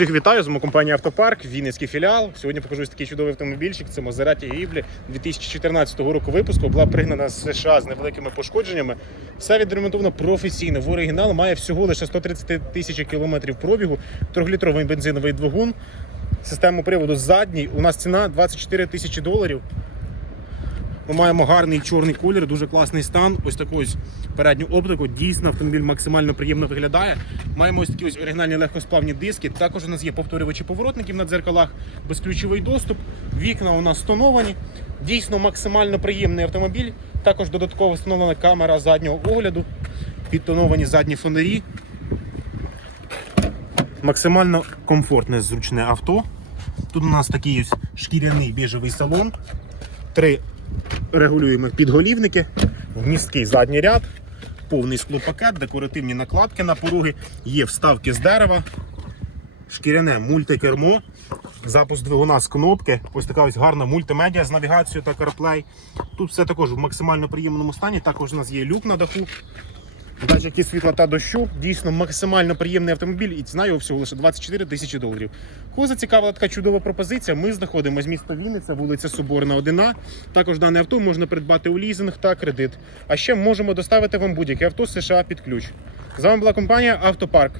Всіх вітаю з вами компанія Автопарк, Вінницький філіал. Сьогодні покажу такий чудовий автомобільчик. Це Maserati Ghibli 2014 року випуску. Була пригнана з США з невеликими пошкодженнями. Все відремонтовано професійно. В оригінал має всього лише 130 тисяч кілометрів пробігу, трьохлітровий бензиновий двигун. Систему приводу задній. У нас ціна 24 тисячі доларів. Ми маємо гарний чорний колір, дуже класний стан. Ось таку ось передню оптику. Дійсно, автомобіль максимально приємно виглядає. Маємо ось такі ось оригінальні легкосплавні диски. Також у нас є повторювачі поворотників на дзеркалах, безключовий доступ. Вікна у нас тоновані. Дійсно максимально приємний автомобіль. Також додатково встановлена камера заднього огляду, підтоновані задні фонарі. Максимально комфортне, зручне авто. Тут у нас такий ось шкіряний біжевий салон. Три регулюємо підголівники, вмісткий задній ряд, повний склопакет, декоративні накладки на пороги, є вставки з дерева, шкіряне мультикермо, запуск двигуна з кнопки, ось така ось гарна мультимедіа з навігацією та CarPlay. Тут все також в максимально приємному стані. Також у нас є люк на даху. Датчики світла та дощу. Дійсно максимально приємний автомобіль і ціна його всього лише 24 тисячі доларів. Кого зацікавила така чудова пропозиція? Ми знаходимося міста Вінниця, вулиця Соборна, 1А. Також дане авто можна придбати у лізинг та кредит. А ще можемо доставити вам будь-яке авто з США під ключ. З вами була компанія Автопарк.